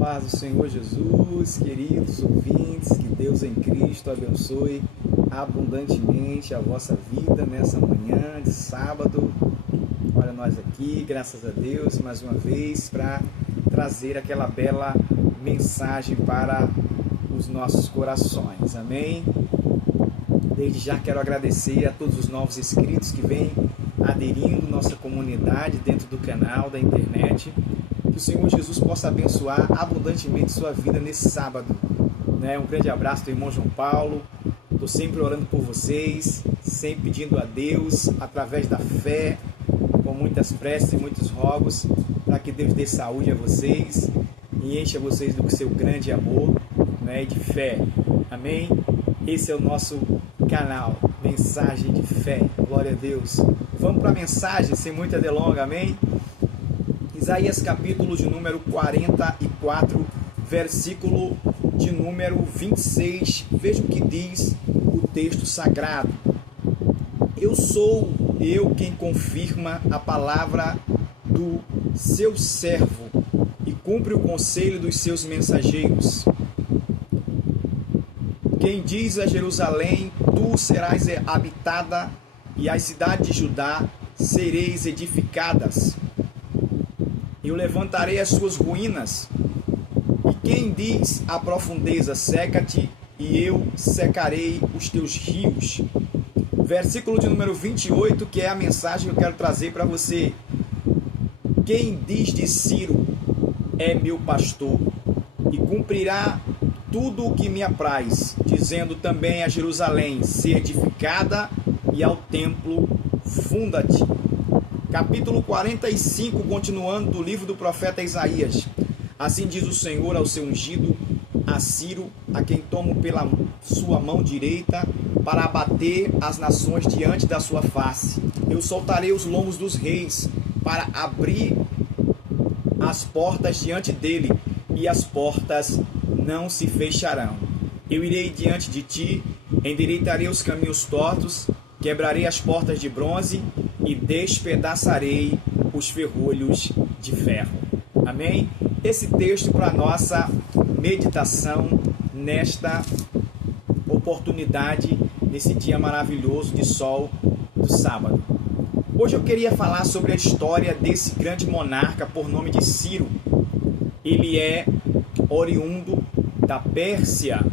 Paz do Senhor Jesus, queridos ouvintes, que Deus em Cristo abençoe abundantemente a vossa vida nessa manhã de sábado. Olha nós aqui, graças a Deus, mais uma vez, para trazer aquela bela mensagem para os nossos corações. Amém? Desde já quero agradecer a todos os novos inscritos que vêm aderindo nossa comunidade dentro do canal da internet. Que o Senhor Jesus possa abençoar abundantemente sua vida nesse sábado. Um grande abraço do irmão João Paulo. Estou sempre orando por vocês, sempre pedindo a Deus, através da fé, com muitas preces e muitos rogos, para que Deus dê saúde a vocês e encha vocês do seu grande amor e de fé. Amém? Esse é o nosso canal, Mensagem de Fé. Glória a Deus. Vamos para a mensagem, sem muita delonga, amém? Isaías capítulo de número 44, versículo de número 26. Veja o que diz o texto sagrado. Eu sou eu quem confirma a palavra do seu servo e cumpre o conselho dos seus mensageiros. Quem diz a Jerusalém, tu serás habitada, e as cidades de Judá sereis edificadas. Eu levantarei as suas ruínas. E quem diz à profundeza, seca-te, e eu secarei os teus rios. Versículo de número 28, que é a mensagem que eu quero trazer para você. Quem diz de Ciro, é meu pastor, e cumprirá tudo o que me apraz, dizendo também a Jerusalém, ser edificada, e ao templo, funda-te. Capítulo 45, continuando do livro do profeta Isaías. Assim diz o Senhor ao seu ungido, a Ciro, a quem tomo pela sua mão direita, para abater as nações diante da sua face. Eu soltarei os lombos dos reis, para abrir as portas diante dele, e as portas não se fecharão. Eu irei diante de ti, endireitarei os caminhos tortos, quebrarei as portas de bronze, e despedaçarei os ferrolhos de ferro. Amém? Esse texto para nossa meditação nesta oportunidade, nesse dia maravilhoso de sol do sábado. Hoje eu queria falar sobre a história desse grande monarca por nome de Ciro. Ele é oriundo da Pérsia.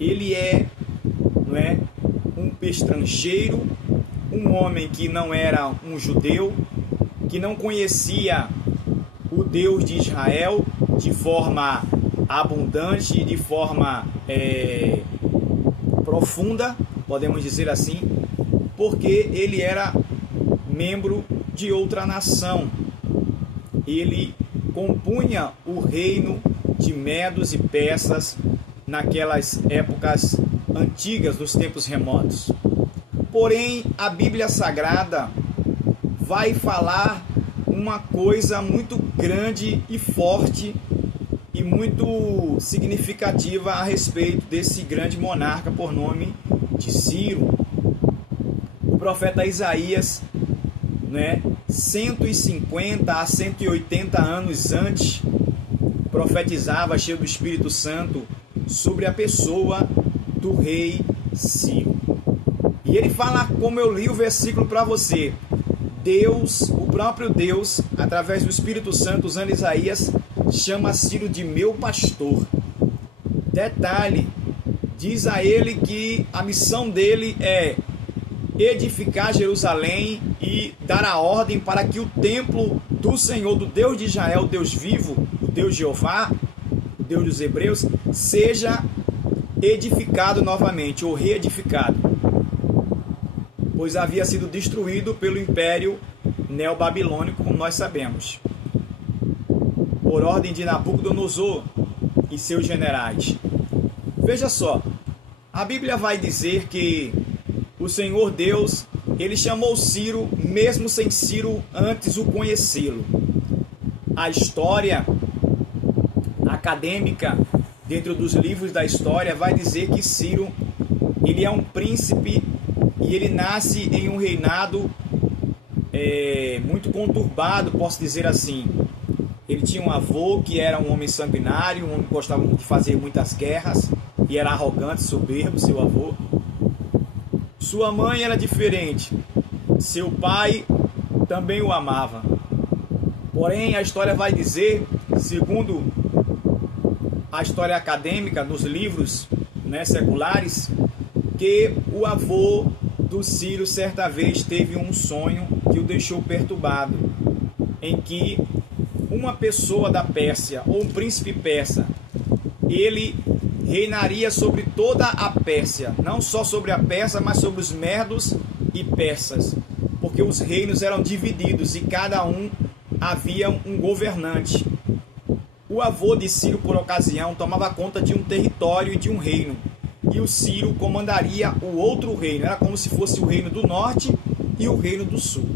Ele é um estrangeiro, um homem que não era um judeu, que não conhecia o Deus de Israel de forma abundante, de forma profunda, podemos dizer assim, porque ele era membro de outra nação. Ele compunha o reino de Medos e Persas naquelas épocas antigas, dos tempos remotos. Porém, a Bíblia Sagrada vai falar uma coisa muito grande e forte e muito significativa a respeito desse grande monarca por nome de Ciro. O profeta Isaías, 150 a 180 anos antes, profetizava, cheio do Espírito Santo, sobre a pessoa do rei Ciro. E ele fala, como eu li o versículo para você, Deus, o próprio Deus, através do Espírito Santo, usando Isaías, chama Ciro de meu pastor. Detalhe, diz a ele que a missão dele é edificar Jerusalém e dar a ordem para que o templo do Senhor, do Deus de Israel, o Deus vivo, o Deus Jeová, o Deus dos Hebreus, seja edificado novamente, ou reedificado, pois havia sido destruído pelo Império Neobabilônico, como nós sabemos, por ordem de Nabucodonosor e seus generais. Veja só, a Bíblia vai dizer que o Senhor Deus, ele chamou Ciro, mesmo sem Ciro antes o conhecê-lo. A história acadêmica, dentro dos livros da história, vai dizer que Ciro, ele é um príncipe e ele nasce em um reinado muito conturbado, posso dizer assim. Ele tinha um avô que era um homem sanguinário, um homem que gostava de fazer muitas guerras e era arrogante, soberbo, seu avô. Sua mãe era diferente. Seu pai também o amava. Porém, a história vai dizer, segundo a história acadêmica, nos livros, né, seculares, que o avô do Ciro certa vez teve um sonho que o deixou perturbado, em que uma pessoa da Pérsia, ou um príncipe persa, ele reinaria sobre toda a Pérsia, não só sobre a Pérsia, mas sobre os medos e persas, porque os reinos eram divididos e cada um havia um governante. O avô de Ciro, por ocasião, tomava conta de um território e de um reino, e o Ciro comandaria o outro reino. Era como se fosse o reino do norte e o reino do sul.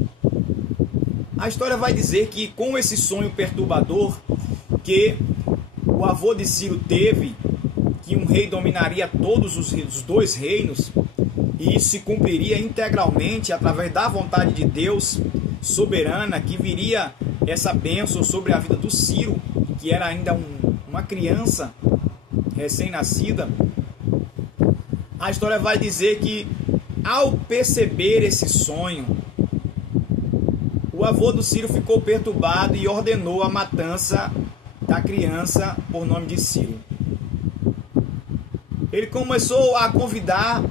A história vai dizer que com esse sonho perturbador que o avô de Ciro teve, que um rei dominaria todos os dois reinos, e isso se cumpriria integralmente através da vontade de Deus soberana, que viria essa bênção sobre a vida do Ciro, que era ainda uma criança recém-nascida. A história vai dizer que, ao perceber esse sonho, o avô do Ciro ficou perturbado e ordenou a matança da criança por nome de Ciro. Ele começou a convidar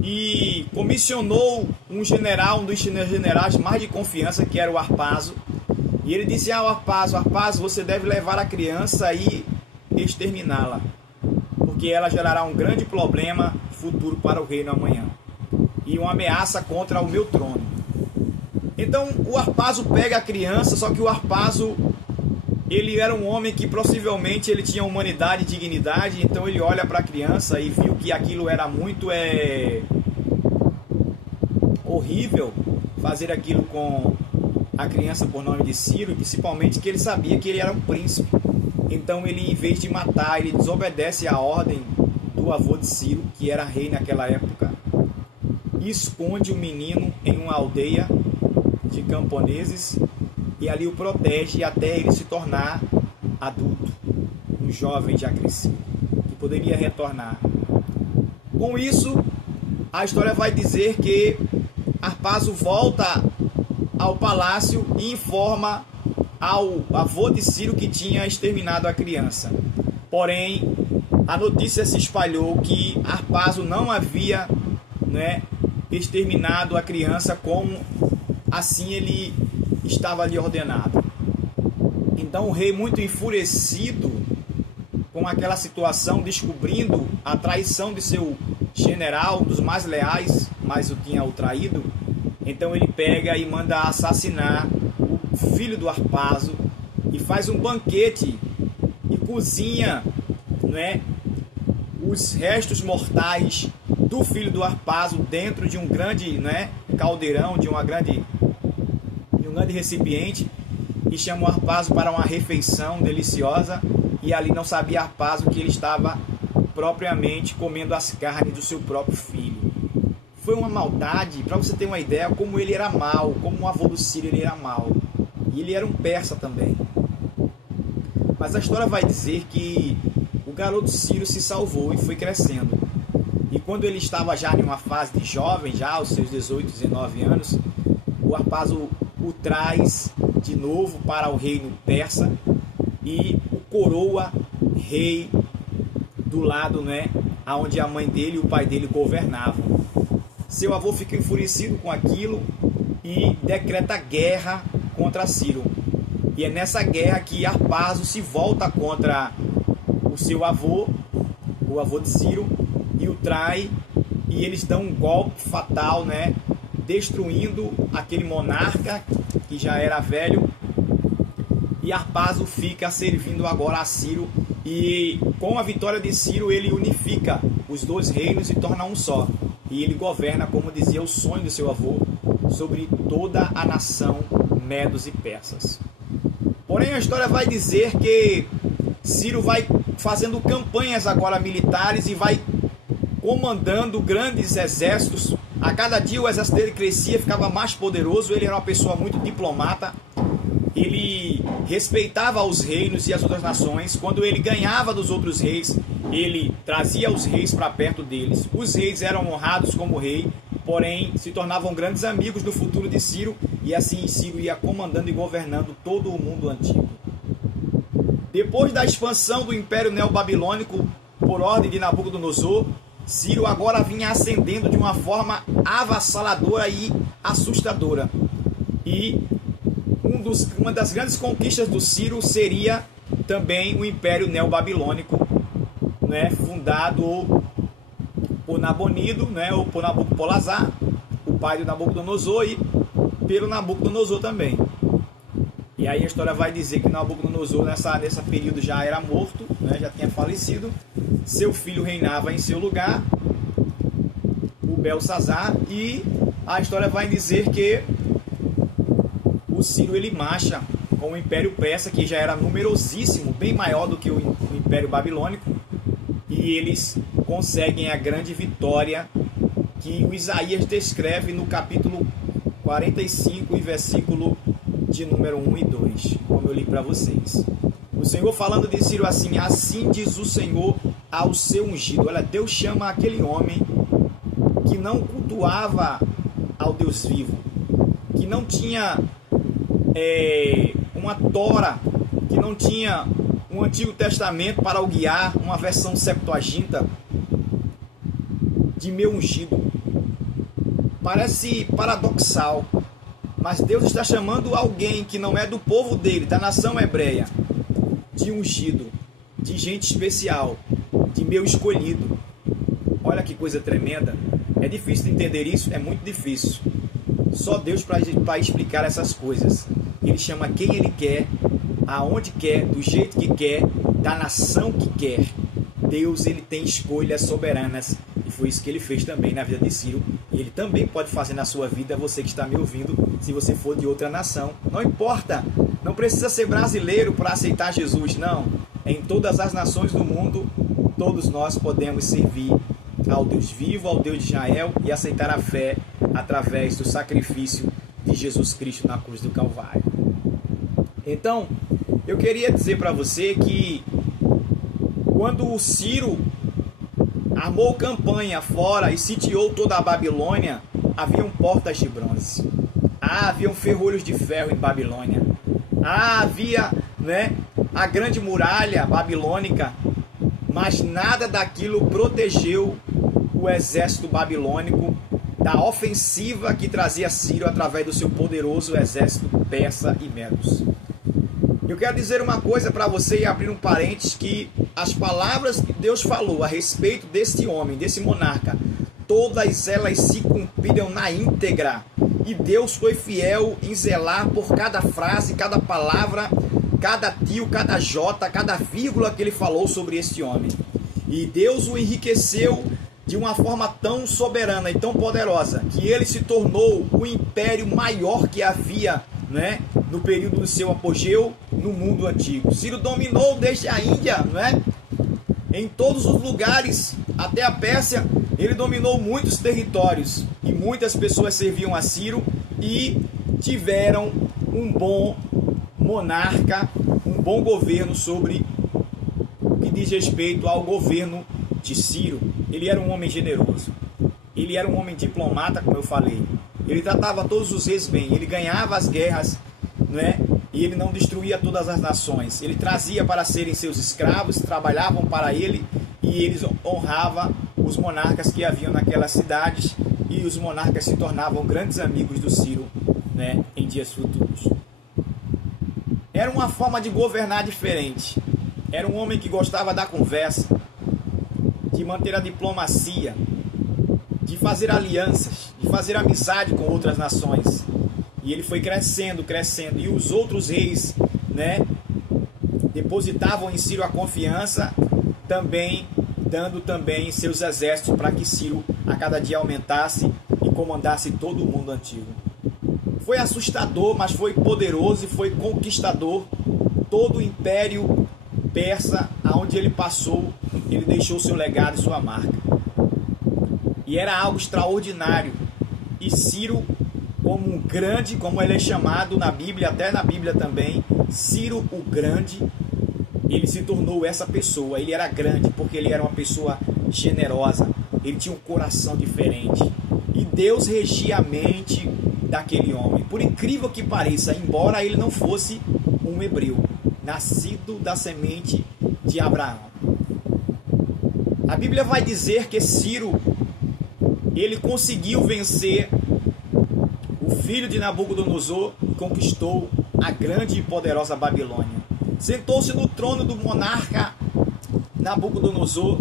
e comissionou um general, um dos generais mais de confiança, que era o Harpazo. E ele disse ao Harpazo: Harpazo, você deve levar a criança e exterminá-la, porque ela gerará um grande problema futuro para o reino amanhã e uma ameaça contra o meu trono. Então o Harpazo pega a criança, só que o Harpazo, ele era um homem que possivelmente ele tinha humanidade e dignidade, então ele olha para a criança e viu que aquilo era muito horrível, fazer aquilo com a criança por nome de Ciro, principalmente que ele sabia que ele era um príncipe. Então ele, em vez de matar, ele desobedece à ordem do avô de Ciro, que era rei naquela época, e esconde o menino em uma aldeia de camponeses e ali o protege até ele se tornar adulto, um jovem já crescido, que poderia retornar. Com isso, a história vai dizer que Harpazo volta ao palácio e informa ao avô de Ciro que tinha exterminado a criança. Porém, a notícia se espalhou que Harpazo não havia, exterminado a criança como assim ele estava ali ordenado. Então o rei, muito enfurecido com aquela situação, descobrindo a traição de seu general, um dos mais leais, mas o tinha o traído, então ele pega e manda assassinar o filho do Harpazo e faz um banquete e cozinha, os restos mortais do filho do Harpazo dentro de um grande, caldeirão, de um grande recipiente, e chama o Harpazo para uma refeição deliciosa, e ali não sabia Harpazo que ele estava propriamente comendo as carnes do seu próprio filho. Foi uma maldade, para você ter uma ideia como ele era mau, como o avô do Ciro ele era mau, e ele era um persa também. Mas a história vai dizer que o garoto Ciro se salvou e foi crescendo, e quando ele estava já em uma fase de jovem, já aos seus 18, 19 anos, o Harpazo o traz de novo para o reino persa e o coroa rei do lado, onde a mãe dele e o pai dele governavam. Seu avô fica enfurecido com aquilo e decreta guerra contra Ciro. E é nessa guerra que Harpazo se volta contra o seu avô, o avô de Ciro, e o trai, e eles dão um golpe fatal, destruindo aquele monarca que já era velho, e Harpazo fica servindo agora a Ciro, e com a vitória de Ciro ele unifica os dois reinos e torna um só, e ele governa, como dizia o sonho do seu avô, sobre toda a nação medos e persas. Porém a história vai dizer que Ciro vai fazendo campanhas agora militares e vai comandando grandes exércitos. A cada dia o exército dele crescia, ficava mais poderoso. Ele era uma pessoa muito diplomata, ele respeitava os reinos e as outras nações. Quando ele ganhava dos outros reis, ele trazia os reis para perto deles. Os reis eram honrados como rei, porém se tornavam grandes amigos no futuro de Ciro, e assim Ciro ia comandando e governando todo o mundo antigo. Depois da expansão do Império Neobabilônico por ordem de Nabucodonosor, Ciro agora vinha ascendendo de uma forma avassaladora e assustadora. E uma das grandes conquistas do Ciro seria também o Império Neobabilônico, né, fundado por Nabonido, né, ou por Nabucodonosor, o pai do Nabucodonosor, e pelo Nabucodonosor também. E aí a história vai dizer que Nabucodonosor nessa período já era morto, né, já tinha falecido. Seu filho reinava em seu lugar, o Belsazar, e a história vai dizer que o Ciro ele marcha com o Império Persa, que já era numerosíssimo, bem maior do que o Império Babilônico, e eles conseguem a grande vitória que o Isaías descreve no capítulo 45 e versículo de número 1 e 2, como eu li para vocês. O Senhor falando de Ciro assim: assim diz o Senhor ao seu ungido. Olha, Deus chama aquele homem que não cultuava ao Deus vivo, que não tinha uma Tora, que não tinha um Antigo Testamento para o guiar, uma versão Septuaginta, de meu ungido. Parece paradoxal, mas Deus está chamando alguém que não é do povo dele, da nação hebreia, de ungido, de gente especial, de meu escolhido. Olha que coisa tremenda. É difícil de entender isso? É muito difícil. Só Deus para explicar essas coisas. Ele chama quem ele quer, aonde quer, do jeito que quer, da nação que quer. Deus ele tem escolhas soberanas, e foi isso que ele fez também na vida de Ciro. E ele também pode fazer na sua vida, você que está me ouvindo, se você for de outra nação. Não importa, não precisa ser brasileiro para aceitar Jesus, não. Em todas as nações do mundo, todos nós podemos servir ao Deus vivo, ao Deus de Israel, e aceitar a fé através do sacrifício de Jesus Cristo na cruz do Calvário. Então, eu queria dizer para você que quando o Ciro armou campanha fora e sitiou toda a Babilônia, haviam portas de bronze, haviam ferrolhos de ferro em Babilônia, havia, a grande muralha babilônica, mas nada daquilo protegeu o exército babilônico da ofensiva que trazia Ciro através do seu poderoso exército persa e medos. Eu quero dizer uma coisa para você e abrir um parênteses, que as palavras que Deus falou a respeito desse homem, desse monarca, todas elas se cumpriram na íntegra. E Deus foi fiel em zelar por cada frase, cada palavra, cada tio, cada jota, cada vírgula que ele falou sobre este homem. E Deus o enriqueceu de uma forma tão soberana e tão poderosa, que ele se tornou o império maior que havia, no período do seu apogeu no mundo antigo. Ciro dominou desde a Índia, em todos os lugares, até a Pérsia. Ele dominou muitos territórios e muitas pessoas serviam a Ciro e tiveram um bom monarca, um bom governo sobre o que diz respeito ao governo de Ciro. Ele era um homem generoso, ele era um homem diplomata, como eu falei. Ele tratava todos os reis bem, ele ganhava as guerras, e ele não destruía todas as nações. Ele trazia para serem seus escravos, trabalhavam para ele, e eles honravam os monarcas que haviam naquelas cidades, e os monarcas se tornavam grandes amigos do Ciro, em dias futuros. Era uma forma de governar diferente. Era um homem que gostava da conversa, de manter a diplomacia, de fazer alianças, de fazer amizade com outras nações. E ele foi crescendo, e os outros reis, depositavam em Ciro a confiança, também dando também seus exércitos para que Ciro a cada dia aumentasse e comandasse todo o mundo antigo. Foi assustador, mas foi poderoso e foi conquistador. Todo o império persa, aonde ele passou, ele deixou seu legado e sua marca. E era algo extraordinário. E Ciro como um grande, como ele é chamado na Bíblia, até na Bíblia também, Ciro o Grande. Ele se tornou essa pessoa. Ele era grande porque ele era uma pessoa generosa, ele tinha um coração diferente, e Deus regia a mente daquele homem. Por incrível que pareça, embora ele não fosse um hebreu, nascido da semente de Abraão. A Bíblia vai dizer que Ciro, ele conseguiu vencer o filho de Nabucodonosor e conquistou a grande e poderosa Babilônia. Sentou-se no trono do monarca Nabucodonosor,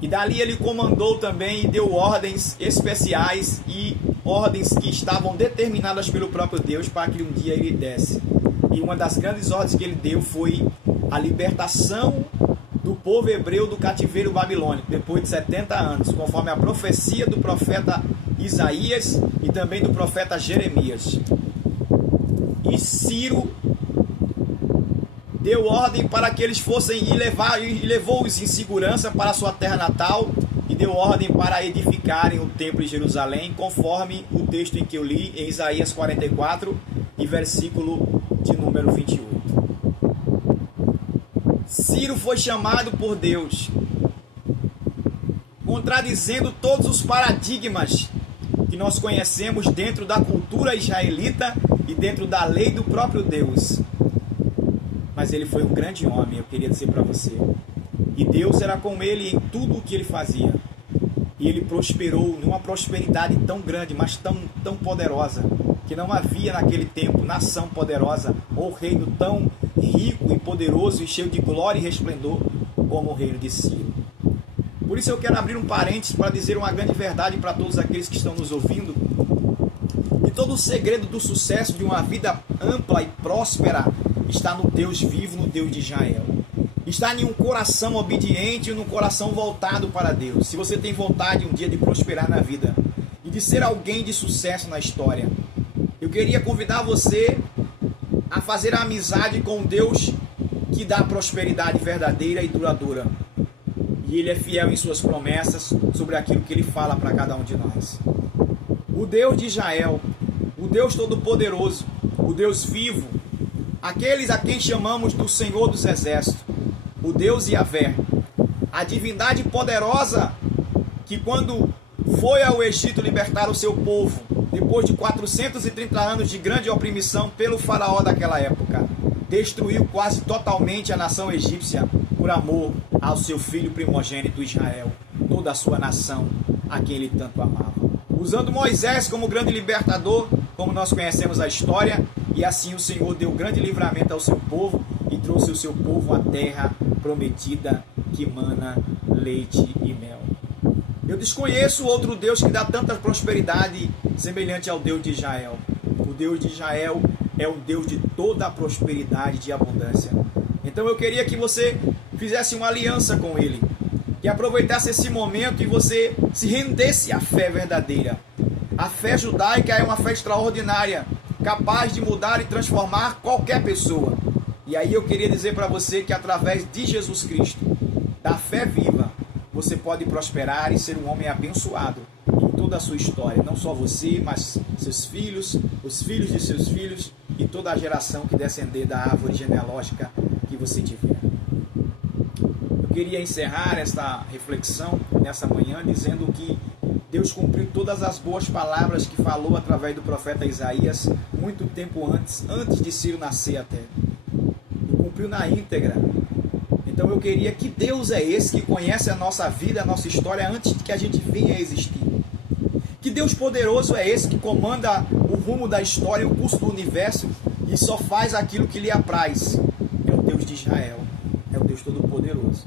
e dali ele comandou também e deu ordens especiais e ordens que estavam determinadas pelo próprio Deus para que um dia ele desse. E uma das grandes ordens que ele deu foi a libertação do povo hebreu do cativeiro babilônico, depois de 70 anos, conforme a profecia do profeta Isaías e também do profeta Jeremias. E Ciro deu ordem para que eles fossem e levou-os em segurança para a sua terra natal, e deu ordem para edificarem o templo em Jerusalém, conforme o texto em que eu li em Isaías 44 e versículo de número 28. Ciro foi chamado por Deus, contradizendo todos os paradigmas que nós conhecemos dentro da cultura israelita e dentro da lei do próprio Deus. Mas ele foi um grande homem, eu queria dizer para você. E Deus era com ele em tudo o que ele fazia. E ele prosperou numa prosperidade tão grande, mas tão poderosa, que não havia naquele tempo nação poderosa ou reino tão rico e poderoso e cheio de glória e resplendor como o reino de Ciro. Por isso eu quero abrir um parênteses para dizer uma grande verdade para todos aqueles que estão nos ouvindo. E todo o segredo do sucesso de uma vida ampla e próspera está no Deus vivo, no Deus de Israel. Está em um coração obediente e num coração voltado para Deus. Se você tem vontade um dia de prosperar na vida e de ser alguém de sucesso na história, eu queria convidar você a fazer a amizade com Deus que dá prosperidade verdadeira e duradoura. E Ele é fiel em suas promessas sobre aquilo que Ele fala para cada um de nós. O Deus de Israel, o Deus Todo-Poderoso, o Deus vivo, aqueles a quem chamamos do Senhor dos Exércitos, o Deus Yahvé, a divindade poderosa que quando foi ao Egito libertar o seu povo, depois de 430 anos de grande opressão pelo faraó daquela época, destruiu quase totalmente a nação egípcia por amor ao seu filho primogênito Israel, toda a sua nação, a quem ele tanto amava. Usando Moisés como grande libertador, como nós conhecemos a história, e assim o Senhor deu grande livramento ao seu povo e trouxe o seu povo à terra prometida que mana leite e mel. Eu desconheço outro Deus que dá tanta prosperidade semelhante ao Deus de Israel. O Deus de Israel é o Deus de toda a prosperidade e de abundância. Então eu queria que você fizesse uma aliança com Ele, que aproveitasse esse momento e você se rendesse à fé verdadeira. A fé judaica é uma fé extraordinária, capaz de mudar e transformar qualquer pessoa. E aí eu queria dizer para você que através de Jesus Cristo, da fé viva, você pode prosperar e ser um homem abençoado em toda a sua história. Não só você, mas seus filhos, os filhos de seus filhos e toda a geração que descender da árvore genealógica que você tiver. Eu queria encerrar esta reflexão nessa manhã dizendo que Deus cumpriu todas as boas palavras que falou através do profeta Isaías muito tempo antes de Ciro nascer até. E cumpriu na íntegra. Então eu queria que Deus é esse que conhece a nossa vida, a nossa história antes de que a gente venha a existir. Que Deus poderoso é esse que comanda o rumo da história, o curso do universo e só faz aquilo que lhe apraz. É o Deus de Israel, é o Deus Todo-Poderoso.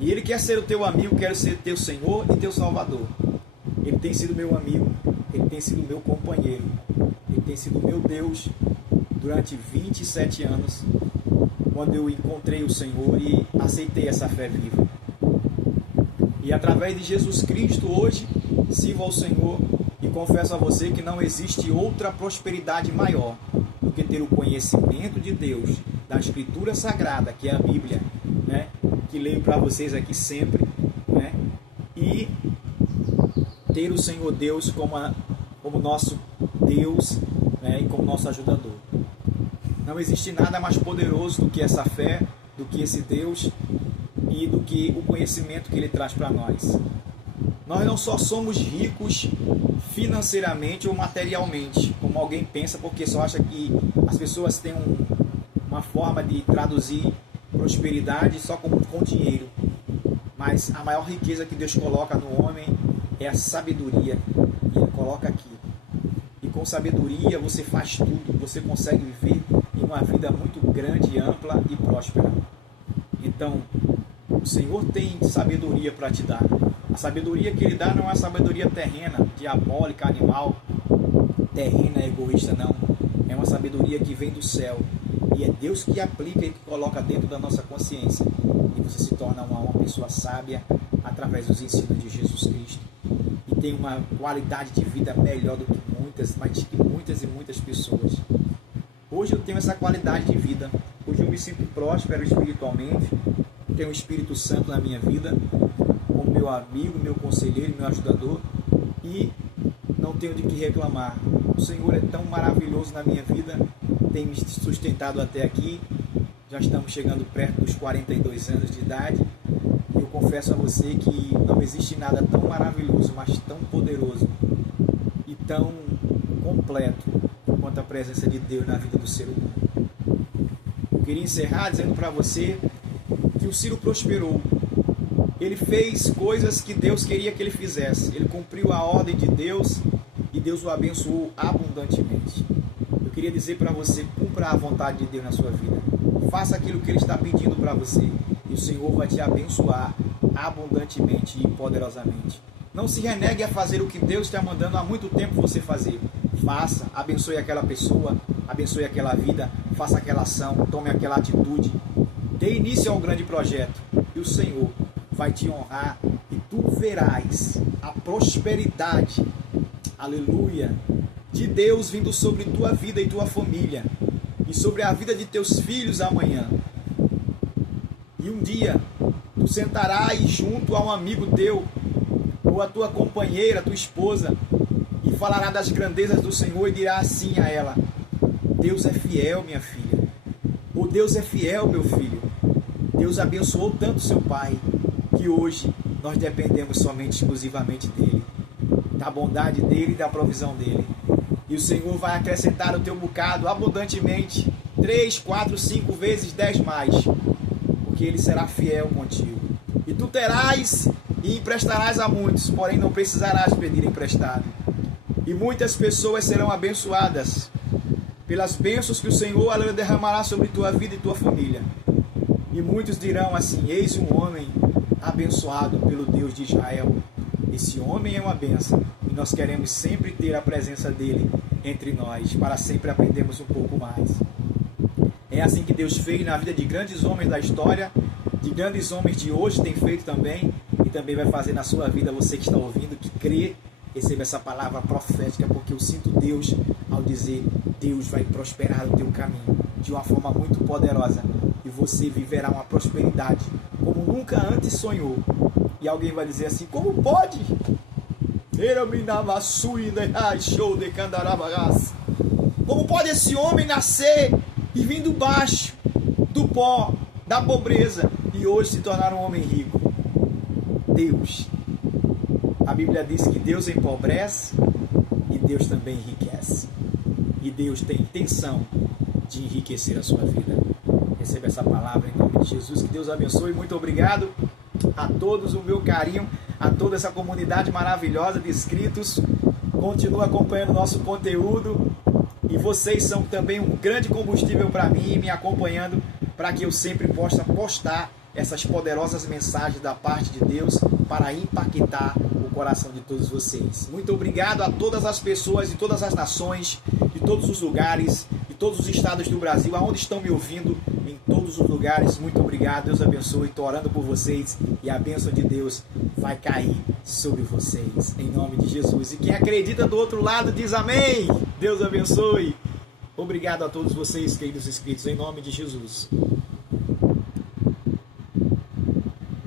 E Ele quer ser o teu amigo, quer ser teu Senhor e teu Salvador. Ele tem sido meu amigo, Ele tem sido meu companheiro, Ele tem sido meu Deus durante 27 anos, quando eu encontrei o Senhor e aceitei essa fé viva. E através de Jesus Cristo hoje, sirvo ao Senhor e confesso a você que não existe outra prosperidade maior do que ter o conhecimento de Deus, da Escritura Sagrada, que é a Bíblia, né? Que leio para vocês aqui sempre, né? E ter o Senhor Deus como nosso Deus, né, e como nosso ajudador. Não existe nada mais poderoso do que essa fé, do que esse Deus e do que o conhecimento que Ele traz para nós. Nós não só somos ricos financeiramente ou materialmente, como alguém pensa, porque só acha que as pessoas têm uma forma de traduzir prosperidade só com dinheiro. Mas a maior riqueza que Deus coloca no homem é a sabedoria. E Ele coloca aqui. E com sabedoria você faz tudo, você consegue viver em uma vida muito grande, ampla e próspera. Então, o Senhor tem sabedoria para te dar. A sabedoria que Ele dá não é a sabedoria terrena, diabólica, animal, terrena, egoísta, não. É uma sabedoria que vem do céu. E é Deus que aplica e que coloca dentro da nossa consciência. E você se torna uma pessoa sábia através dos ensinos de Jesus Cristo. E tem uma qualidade de vida melhor do que muitas, mas que muitas e muitas pessoas. Hoje eu tenho essa qualidade de vida. Hoje eu me sinto próspero espiritualmente. Tenho o Espírito Santo na minha vida, como meu amigo, meu conselheiro, meu ajudador. E não tenho de que reclamar. O Senhor é tão maravilhoso na minha vida, tem me sustentado até aqui. Já estamos chegando perto dos 42 anos de idade. E eu confesso a você que não existe nada tão maravilhoso, mas tão poderoso e tão completo quanto a presença de Deus na vida do ser humano. Eu queria encerrar dizendo para você que o Ciro prosperou. Ele fez coisas que Deus queria que ele fizesse. Ele cumpriu a ordem de Deus e Deus o abençoou abundantemente. Eu queria dizer para você, cumpra a vontade de Deus na sua vida. Faça aquilo que Ele está pedindo para você e o Senhor vai te abençoar abundantemente e poderosamente. Não se renegue a fazer o que Deus está mandando há muito tempo você fazer. Faça, abençoe aquela pessoa, abençoe aquela vida, faça aquela ação, tome aquela atitude. Dê início ao grande projeto e o Senhor vai te honrar e tu verás a prosperidade, aleluia, de Deus vindo sobre tua vida e tua família e sobre a vida de teus filhos amanhã. E um dia tu sentarás junto a um amigo teu ou a tua companheira, tua esposa, e falará das grandezas do Senhor e dirá assim a ela: Deus é fiel, minha filha. Ou Deus é fiel, meu filho. Deus abençoou tanto seu pai que hoje nós dependemos somente exclusivamente dele, da bondade dele e da provisão dele. E o Senhor vai acrescentar o teu bocado abundantemente, 3, 4, 5 vezes 10 mais, porque Ele será fiel contigo. E tu terás e emprestarás a muitos, porém não precisarás pedir emprestado. E muitas pessoas serão abençoadas pelas bênçãos que o Senhor derramará sobre tua vida e tua família. E muitos dirão assim: eis um homem abençoado pelo Deus de Israel. Esse homem é uma bênção e nós queremos sempre ter a presença dele entre nós, para sempre aprendermos um pouco mais. É assim que Deus fez na vida de grandes homens da história, de grandes homens de hoje tem feito também, e também vai fazer na sua vida. Você que está ouvindo, que crê, receba essa palavra profética, porque eu sinto Deus ao dizer: Deus vai prosperar o teu caminho de uma forma muito poderosa e você viverá uma prosperidade como nunca antes sonhou. E alguém vai dizer assim: como pode? Como pode esse homem nascer e vir do baixo, do pó, da pobreza e hoje se tornar um homem rico? Deus. A Bíblia diz que Deus empobrece e Deus também enriquece. E Deus tem intenção de enriquecer a sua vida. Receba essa palavra em nome de Jesus. Que Deus abençoe. Muito obrigado a todos, o meu carinho, a toda essa comunidade maravilhosa de inscritos. Continua acompanhando nosso conteúdo. E vocês são também um grande combustível para mim, me acompanhando, para que eu sempre possa postar essas poderosas mensagens da parte de Deus para impactar o coração de todos vocês. Muito obrigado a todas as pessoas de todas as nações, de todos os lugares, de todos os estados do Brasil, aonde estão me ouvindo, em todos os lugares. Muito obrigado, Deus abençoe, estou orando por vocês e a bênção de Deus vai cair sobre vocês, em nome de Jesus. E quem acredita do outro lado diz amém. Deus abençoe. Obrigado a todos vocês, queridos inscritos, em nome de Jesus.